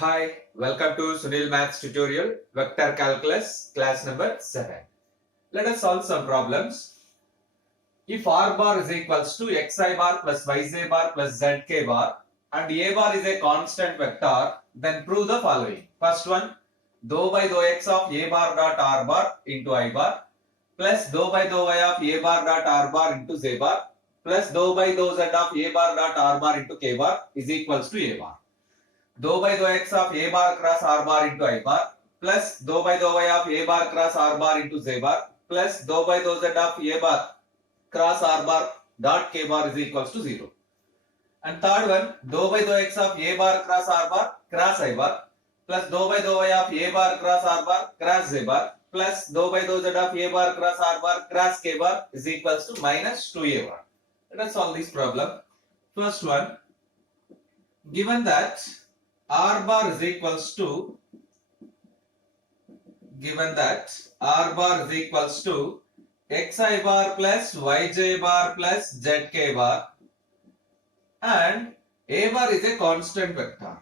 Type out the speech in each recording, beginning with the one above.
Hi, welcome to Sunil Maths tutorial, Vector Calculus, class number 7. Let us solve some problems. If r bar is equals to xi bar plus yj bar plus zk bar and a bar is a constant vector, then prove the following. First one, dou by dou x of a bar dot r bar into I bar plus dou by dou y of a bar dot r bar into z bar plus dou by dou z of a bar dot r bar into k bar is equals to a bar. Dou by dou x of a bar cross r bar into I bar plus dou by dou y of a bar cross r bar into z bar plus dou by dou z of a bar cross r bar dot k bar is equals to 0. And third one, dou by dou x of a bar cross r bar cross I bar plus dou by dou y of a bar cross r bar cross z bar plus dou by dou z of a bar cross r bar cross k bar is equals to minus 2a bar. Let us solve this problem. First one, given that r bar is equals to xi bar plus yj bar plus zk bar and a bar is a constant vector.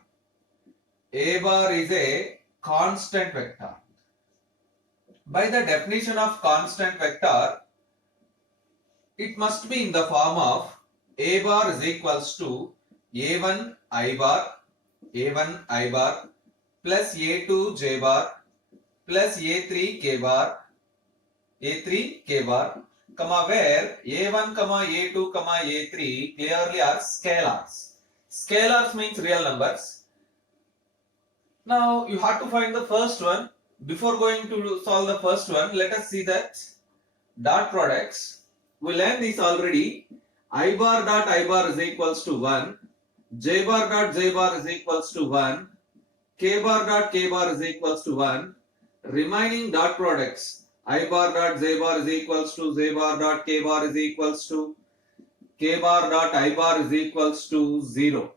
A bar is a constant vector. By the definition of constant vector, it must be in the form of a bar is equals to a1 I bar plus a2 j bar plus a3 k bar comma where a1 comma a2 comma a3 clearly are scalars. Scalars means real numbers. Now you have to find the first one. Before going to solve the first one, let us see that dot products. We learned this already. I bar dot I bar is equals to 1, j bar dot j bar is equals to 1, k bar dot k bar is equals to 1. Remaining dot products, I bar dot j bar is equals to j bar dot k bar is equals to k bar dot I bar is equals to 0.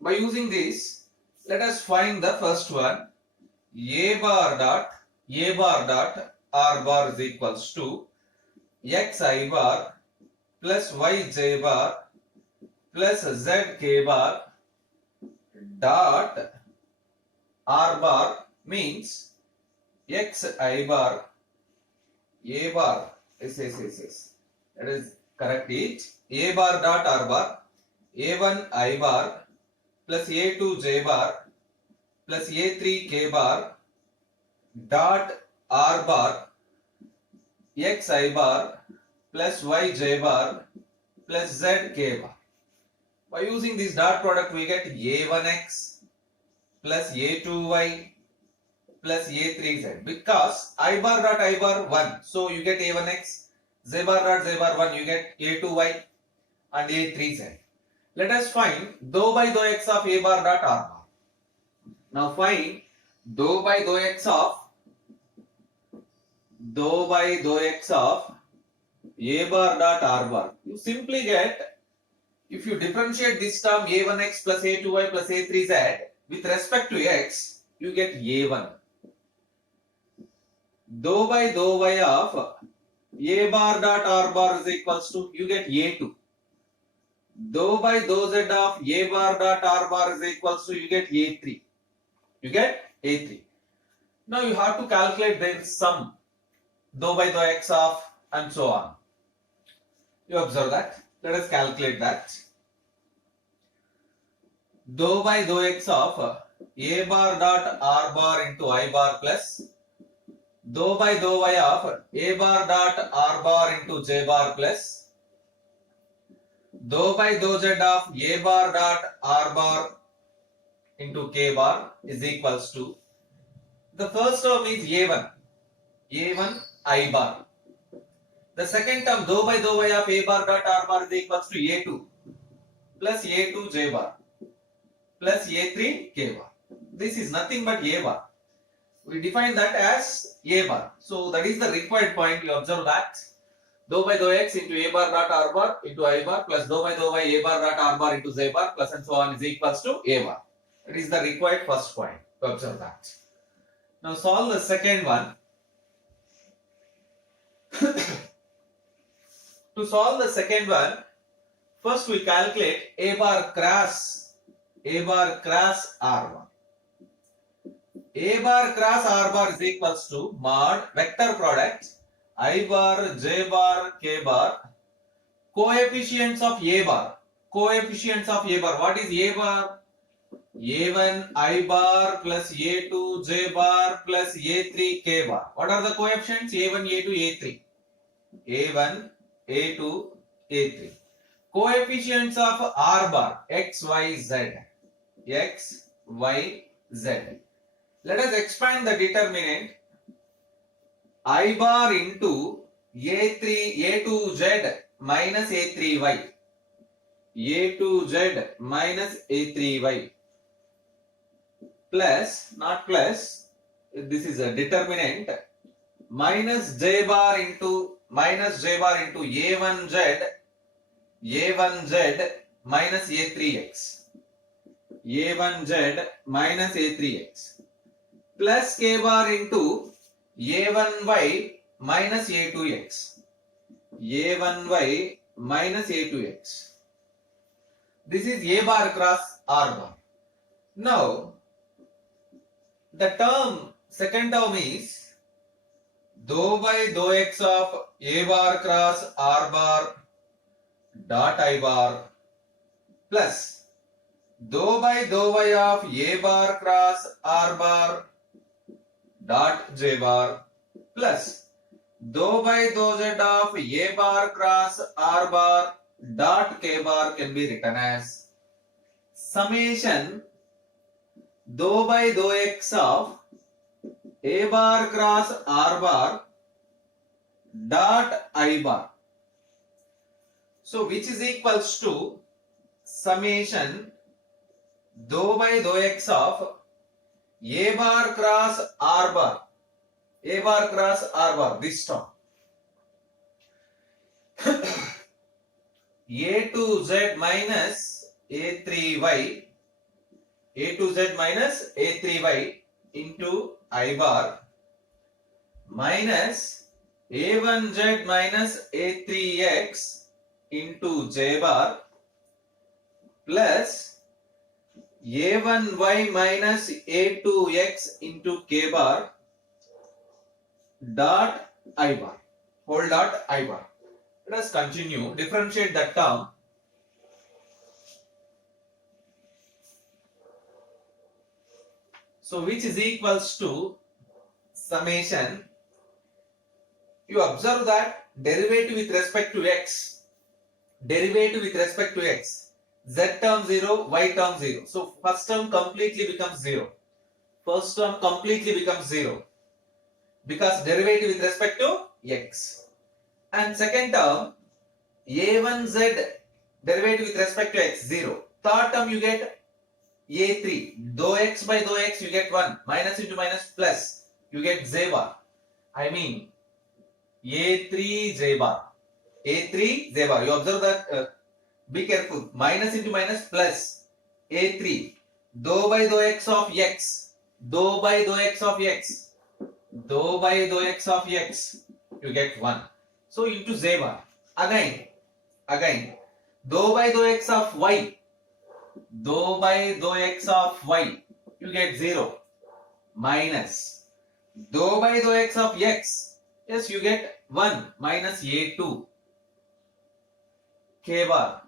By using this, let us find the first one. A bar dot r bar is equals to xi bar plus yj bar plus zk bar dot r bar means xi bar a bar yes that is correct. It a bar dot r bar a1 I bar plus a2 j bar plus a3 k bar dot r bar xi bar plus yj bar plus zk bar. By using this dot product, we get a1x plus a2y plus a3z because I bar dot I bar 1, so you get a1x, z bar dot z bar 1, you get a2y and a3z. Let us find dou by dou x of a bar dot r bar. Now find dou by dou x of a bar dot r bar. You simply get, if you differentiate this term a1x plus a2y plus a3z with respect to x, you get a1. Dou by dou y of a bar dot r bar is equals to, you get a2. Dou by dou z of a bar dot r bar is equals to, you get a3. Now you have to calculate their sum, dou by dou x of and so on. You observe that. Let us calculate that. Dou by dou x of a bar dot r bar into I bar plus dou by dou y of a bar dot r bar into j bar plus dou by dou z of a bar dot r bar into k bar is equals to, the first term is a1 I bar. The second term dou by dou y of a bar dot r bar is equals to a2 plus a2 j bar plus a3 k bar. This is nothing but a bar. We define that as a bar. So that is the required point. You observe that dou by dou x into a bar dot r bar into I bar plus dou by dou y a bar dot r bar into z bar plus and so on is equals to a bar. That is the required first point. You observe that. Now solve the second one. To solve the second one, first we calculate a bar cross r1. A bar cross R bar is equals to mod vector product I bar, J bar, K bar, coefficients of A bar. Coefficients of A bar. What is A bar? A1 I bar plus A2 J bar plus A3 K bar. What are the coefficients? A1, A2, A3. A1, A2, A3. Coefficients of R bar. X, Y, Z. X, Y, Z. Let us expand the determinant. I bar into A3, A2Z minus A3Y. A2Z minus A3Y. Plus, not plus, this is a determinant, minus J bar into A1Z minus A3X. A1Z minus A3X. Plus K bar into A1Y minus A2X. A1Y minus A2X. This is A bar cross R bar. Now, the second term is dou by dou x of A bar cross R bar dot I bar plus dou by dou y of A bar cross R bar dot J bar plus dou by dou z of A bar cross R bar dot K bar can be written as summation dou by dou x of A bar cross R bar dot I bar. So which is equals to summation dou by dou x of A bar cross R bar. A bar cross R bar, this term. A2Z minus A3Y. A2Z minus A3Y into I bar minus A1Z minus A3X into J bar plus A1Y minus A2X into K bar dot I bar, whole dot I bar. Let us continue, differentiate that term. So which is equals to summation. You observe that derivative with respect to x. Derivative with respect to x. Z term 0, y term 0. So first term completely becomes 0. First term completely becomes 0. Because derivative with respect to x. And second term, a1z derivative with respect to x 0. Third term you get a3. Dou x by dou x you get 1. Minus into minus plus. You get j bar. I mean a3 j bar. A3 j bar. You observe that. Be careful. Minus into minus plus. A3. Dou by dou x of x. Dou by dou x of x. Dou by dou x of x. You get 1. So into j bar. Again. Dou by dou x of y. Dou by dou x of y. You get 0. Minus. Dou by dou x of x. Yes, you get 1 minus a2. K bar.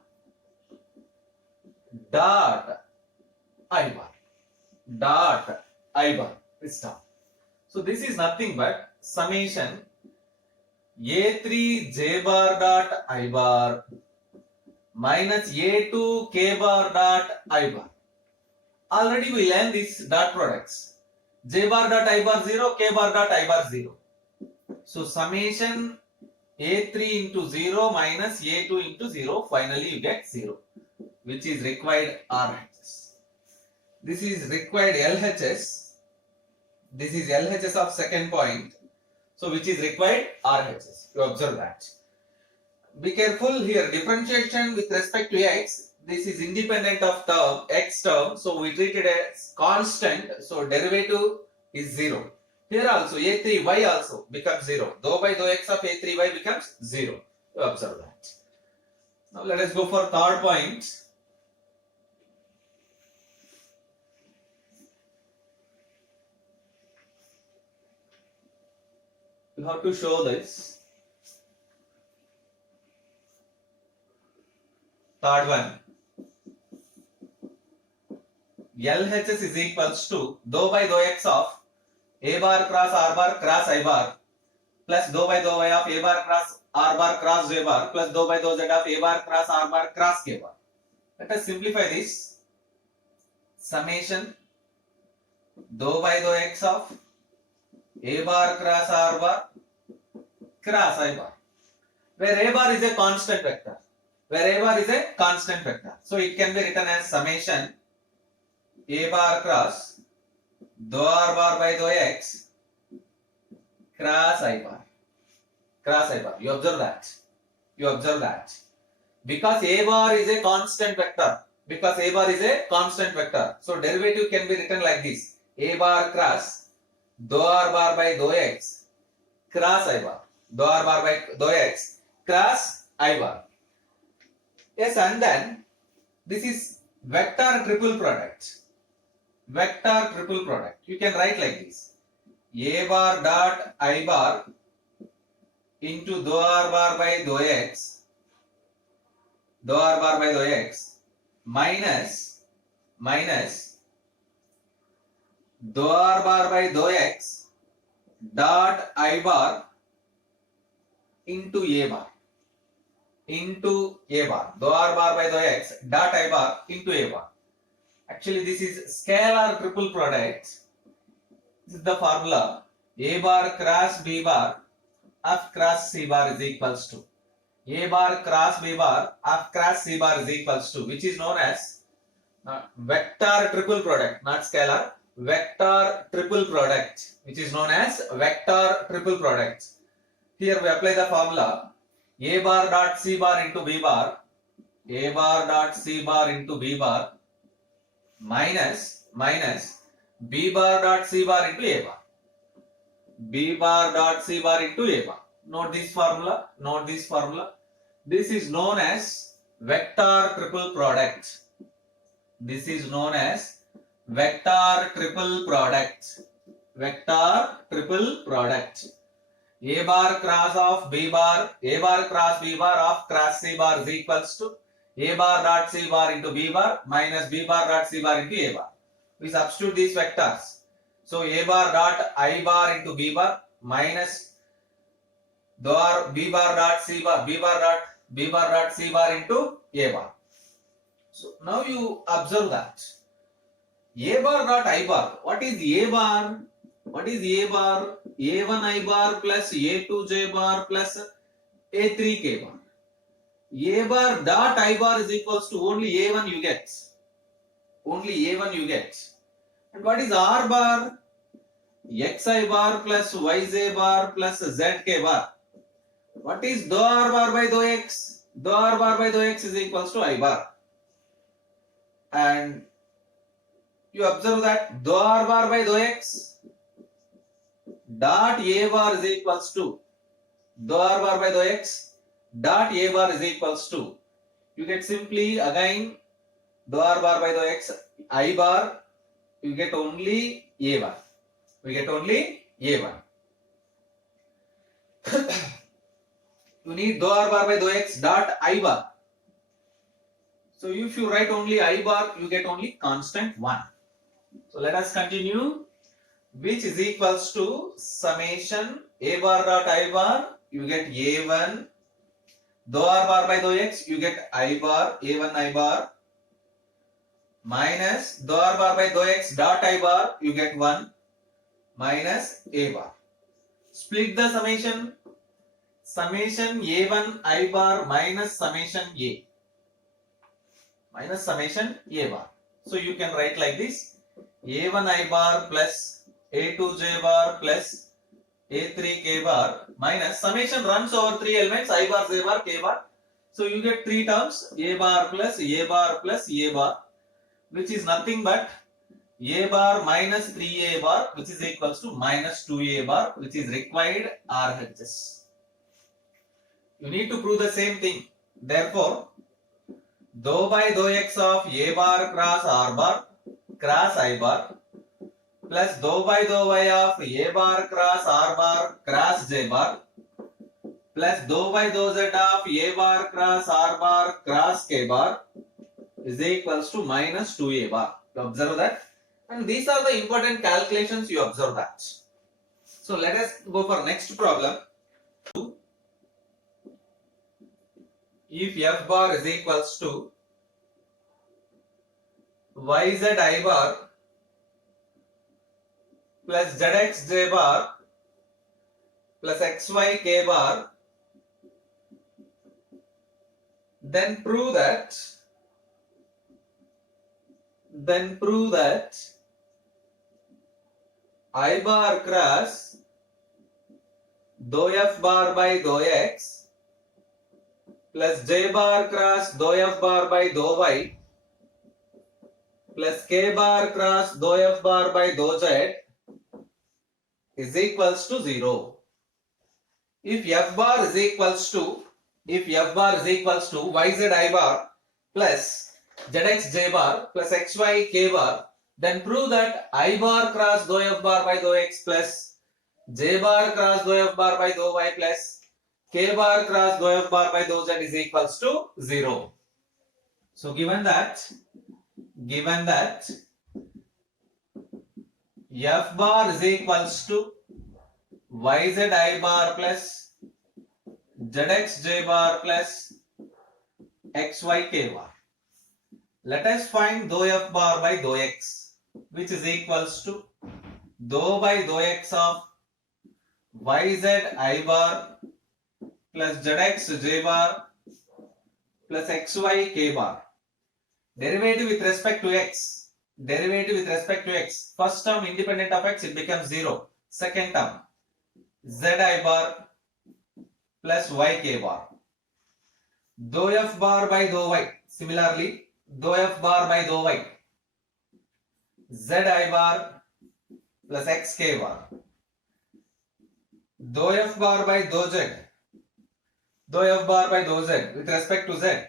Dot I bar. Dot I bar. This term. So this is nothing but summation a3 j bar dot I bar minus a2 k bar dot I bar. Already we learned these dot products. J bar dot I bar 0, k bar dot I bar 0. So summation a3 into 0 minus a2 into 0, finally you get 0, which is required RHS. This is required LHS. This is LHS of second point. So which is required RHS. You observe that. Be careful here. Differentiation with respect to x. This is independent of term x term. So we treat it as constant. So derivative is 0. Here also a3y also becomes 0. Dou by dou x of a3y becomes 0. You observe that. Now let us go for third point. you have to show this. Third one, LHS is equals to dou by dou x of a bar cross r bar cross I bar plus dou by dou y of a bar cross r bar cross j bar plus dou by dou z of a bar cross r bar cross k bar. Let us simplify this. Summation dou by dou x of a bar cross r bar cross I bar, where a bar is a constant vector. So it can be written as summation a bar cross dou r bar by dou x cross I bar. You observe that. Because a bar is a constant vector. So derivative can be written like this. A bar cross dou r bar by dou x cross I bar. Yes, and then this is vector triple product. You can write like this. A bar dot I bar into dou r bar by dou x minus dou r bar by dou x dot I bar into a bar. Dou r bar by dou x dot I bar into a bar. Actually, this is scalar triple product. This is the formula. A bar cross b bar f cross c bar is equals to a bar cross b bar f cross c bar is equals to, which is known as vector triple product, not scalar. Vector triple product, which is known as vector triple product. Here we apply the formula. A bar dot c bar into b bar, minus b bar dot c bar into a bar. Note this formula. This is known as vector triple product. A bar cross of b bar, a bar cross b bar of cross c bar is equals to a bar dot c bar into b bar minus b bar dot c bar into a bar. We substitute these vectors. So a bar dot I bar into b bar minus b bar dot c bar into a bar. So now you observe that a bar dot I bar. What is a bar? A1 I bar plus A2 J bar plus A3 K bar. A bar dot I bar is equals to only A1 you get. And what is R bar? Xi bar plus Yj bar plus Zk bar. What is dou R bar by dou X? Dou R bar by dou X is equals to I bar. And you observe that dou R bar by dou X dot A bar is equals to dou R bar by dou X dot A bar is equals to, you get simply again dou R bar by dou X I bar, you get only A bar. You need dou R bar by dou X dot I bar. So if you write only I bar, you get only constant 1. So let us continue, which is equals to summation A bar dot I bar, you get A1, dou R bar by dou X, you get I bar, A1 I bar, minus dou R bar by dou X dot I bar, you get 1, minus A bar. Split the summation. Summation A1 I bar minus summation A. So you can write like this. A1 I bar plus A2 J bar plus A3 K bar minus summation runs over 3 elements I bar, J bar, K bar. So you get 3 terms A bar plus A bar plus A bar, which is nothing but A bar minus 3A bar, which is equals to minus 2A bar, which is required RHS. You need to prove the same thing. Therefore, dou by dou X of A bar cross R bar cross I bar plus dou by dou y of a bar cross r bar cross j bar plus dou by dou z of a bar cross r bar cross k bar is equals to minus 2a bar. You observe that? And these are the important calculations, you observe that. So let us go for next problem. If f bar is equals to yz I bar plus zx j bar plus xy k bar, then prove that I bar cross dou f bar by dou x plus j bar cross dou f bar by dou y plus k bar cross dou f bar by dou z is equals to 0. If f bar is equals to yz I bar plus zx j bar plus xy k bar, then prove that I bar cross dou f bar by dou x plus j bar cross dou f bar by dou y plus k bar cross dou f bar by dou z is equals to 0. So given that f bar is equals to yz I bar plus zx j bar plus xy k bar. Let us find dou f bar by dou x, which is equals to dou by dou x of yz I bar plus zx j bar plus xy k bar. Derivative with respect to x. First term independent of x, it becomes 0. Second term z I bar plus yk bar. Dou f bar by dou y. Similarly, dou f bar by dou y. Z I bar plus xk bar. Dou f bar by dou z. With respect to z.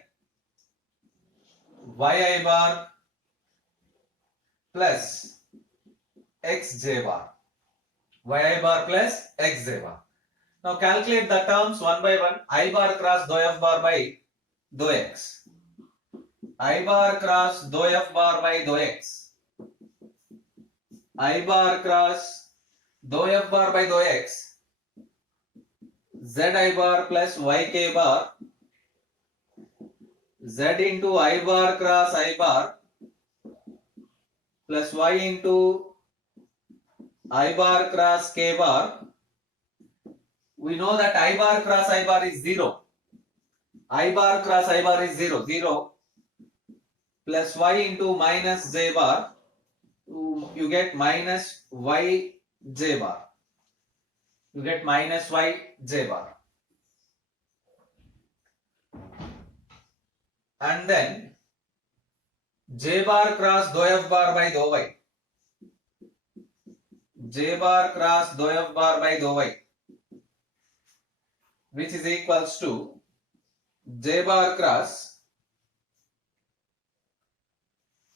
Y I bar plus xj bar. Now calculate the terms one by one. I bar cross dou f bar by dou x. I bar cross dou f bar by dou x. I bar cross dou f bar by dou x. Z I bar plus yk bar. Z into I bar cross I bar plus y into I bar cross k bar. We know that I bar cross I bar is 0. 0 plus y into minus j bar. You get minus y j bar. And then j bar cross dou f bar by dou y. Which is equals to j bar cross,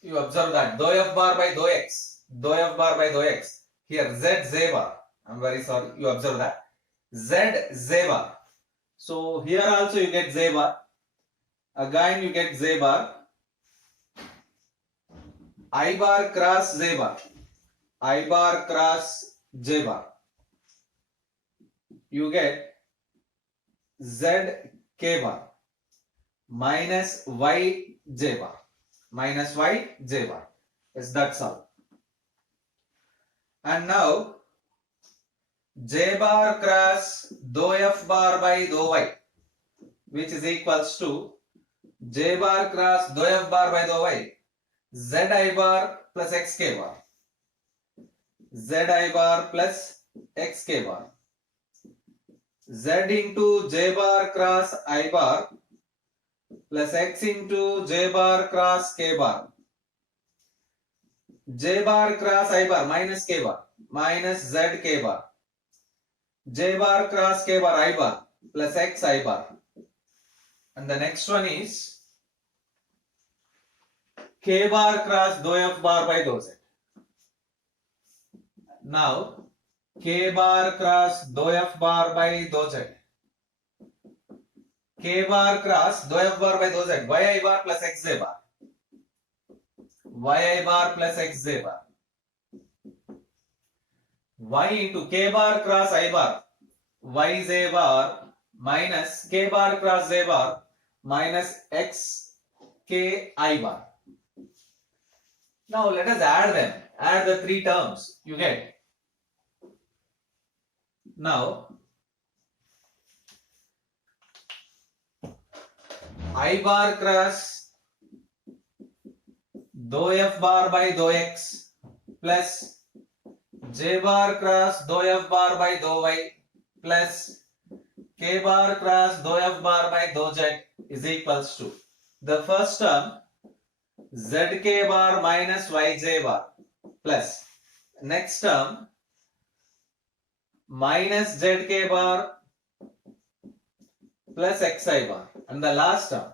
you observe that dou f bar by dou x, here z bar, I'm very sorry, you observe that z bar. So here also you get z bar, again you get z bar, I bar cross j bar, you get z k bar minus y j bar. Yes, that's all. And now j bar cross dou f bar by dou y, which is equals to j bar cross dou f bar by dou y, z I bar plus xk bar. Z into j bar cross I bar plus x into j bar cross k bar. J bar cross I bar minus k bar minus z k bar. J bar cross k bar I bar plus x I bar. And the next one is k bar cross dou f bar by dou z. Now k bar cross dou f bar by dou z. K bar cross dou f bar by dou z. yi bar plus xj bar. yi bar plus xj bar. Y into k bar cross I bar. Yj bar minus k bar cross j bar minus x k I bar. Now let us add them. Add the three terms you get. Now I bar cross dou f bar by dou x plus j bar cross dou f bar by dou y plus k bar cross dou f bar by dou z is equals to the first term zk bar minus yj bar plus next term minus zk bar plus xi bar and the last term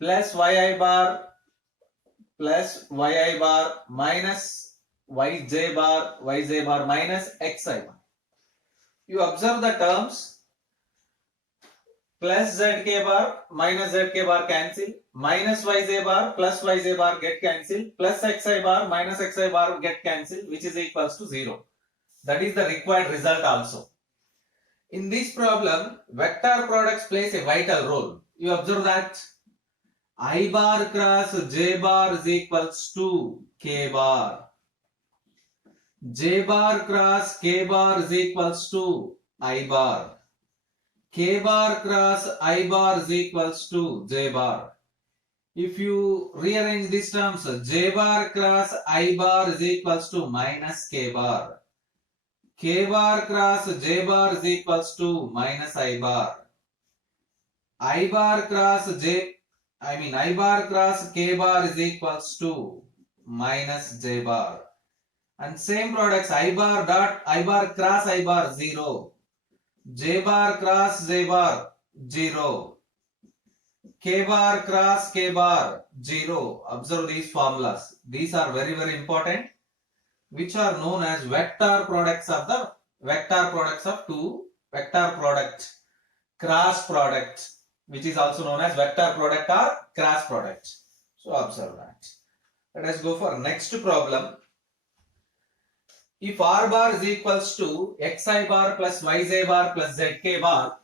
plus yi bar plus yi bar minus yj bar minus xi bar. You observe the terms plus zk bar minus zk bar cancel, minus yj bar plus yj bar get cancel, plus xi bar minus xi bar get cancel, which is equals to 0. That is the required result also. In this problem, vector products plays a vital role. You observe that I bar cross j bar is equals to k bar. J bar cross k bar is equals to I bar. K bar cross I bar is equals to j bar. If you rearrange these terms, j bar cross I bar is equals to minus k bar. K bar cross j bar is equals to minus I bar. I bar cross k bar is equals to minus j bar. And same products I bar cross I bar 0. J bar cross j bar 0. K bar cross k bar 0. Observe these formulas. These are very important, which are known as vector products of two vector product, cross product, which is also known as vector product or cross product. So observe that. Let us go for next problem. If r bar is equals to xi bar plus yj bar plus zk bar,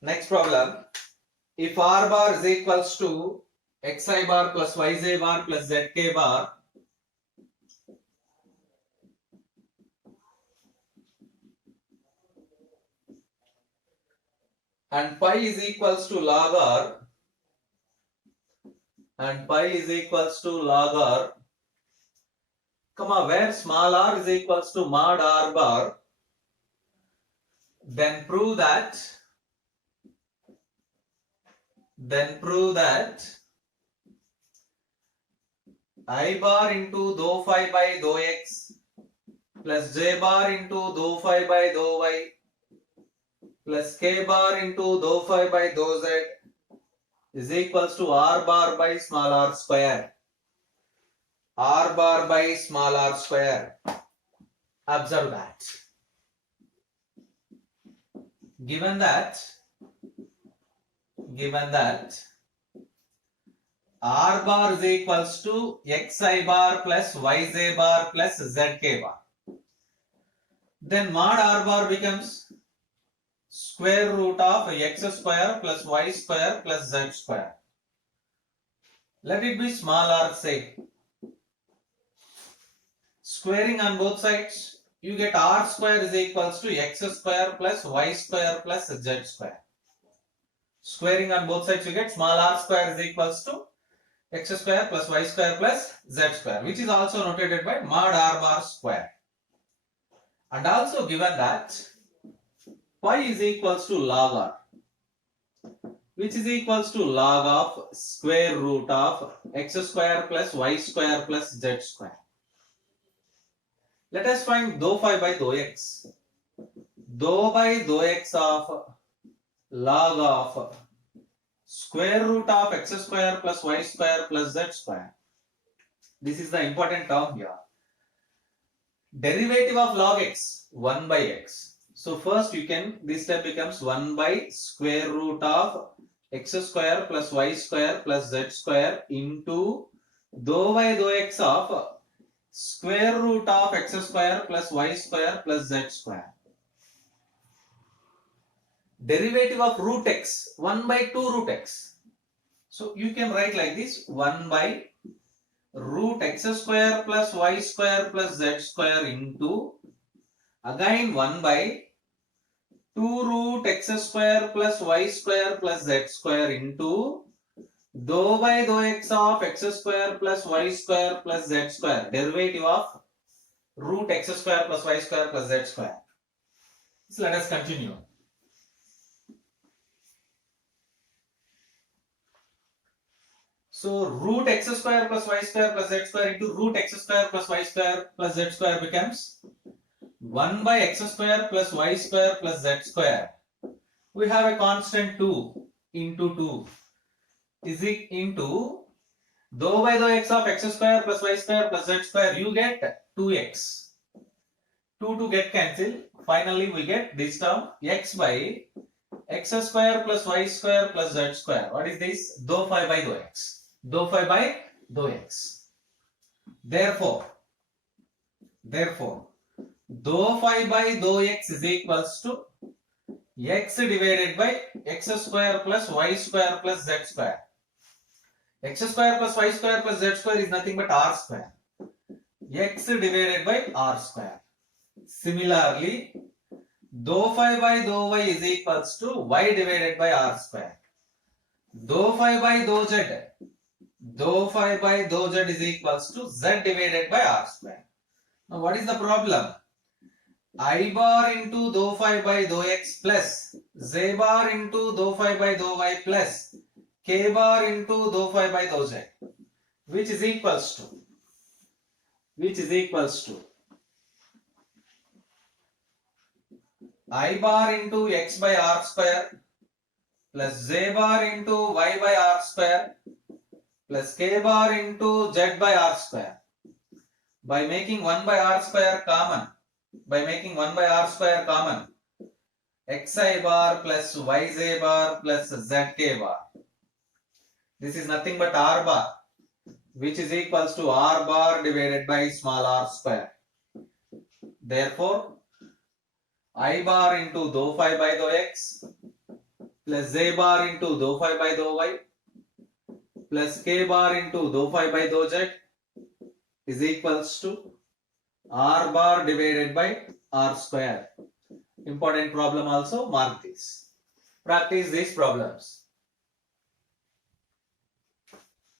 next problem, if r bar is equals to xi bar plus yj bar plus zk bar, and pi is equals to log r, comma, where small r is equals to mod r bar, then prove that I bar into dou phi by dou x plus j bar into dou phi by dou y plus k bar into dou phi by dou z is equals to r bar by small r square. R bar by small r square. Observe that. Given that r bar is equals to xi bar plus yj bar plus zk bar, then mod r bar becomes square root of x square plus y square plus z square. Let it be small r, say. Squaring on both sides, you get r square is equals to x square plus y square plus z square. Squaring on both sides, you get small r square is equals to x square plus y square plus z square, which is also notated by mod r bar square. And also given that pi is equals to log r, which is equals to log of square root of x square plus y square plus z square. Let us find dou phi by dou x. Dou by dou x of log of square root of x square plus y square plus z square. This is the important term here. Derivative of log x, 1 by x. So first this step becomes 1 by square root of x square plus y square plus z square into dou y dou x of square root of x square plus y square plus z square. Derivative of root x, 1 by 2 root x. So you can write like this, 1 by root x square plus y square plus z square into again 1 by 2 root x square plus y square plus z square into dou by dou x of x square plus y square plus z square. Derivative of root x square plus y square plus z square. So let us continue. So root x square plus y square plus z square into root x square plus y square plus z square becomes 1 by x square plus y square plus z square. We have a constant 2 into 2 is into dou by dou x of x square plus y square plus z square. You get 2x. 2 get cancelled. Finally we get this term x by x square plus y square plus z square. What is this? Dou phi by dou x. Dou phi by dou x. Therefore, dou phi by dou x is equals to x divided by x square plus y square plus z square. X square plus y square plus z square is nothing but r square. X divided by r square. Similarly, dou phi by dou y is equals to y divided by r square. Dou phi by dou z is equals to z divided by r square. Now what is the problem? I bar into dou phi by dou x plus z bar into dou phi by dou y plus k bar into dou phi by dou z, which is equals to I bar into x by r square plus z bar into y by r square plus k bar into z by r square. By making 1 by r square common, xi bar plus yz bar plus zk bar. This is nothing but r bar, which is equals to r bar divided by small r square. Therefore, I bar into dou phi by dou x plus z bar into dou phi by dou y plus k bar into dou phi by dou z is equals to r bar divided by r square. Important problem also, mark this. Practice these problems.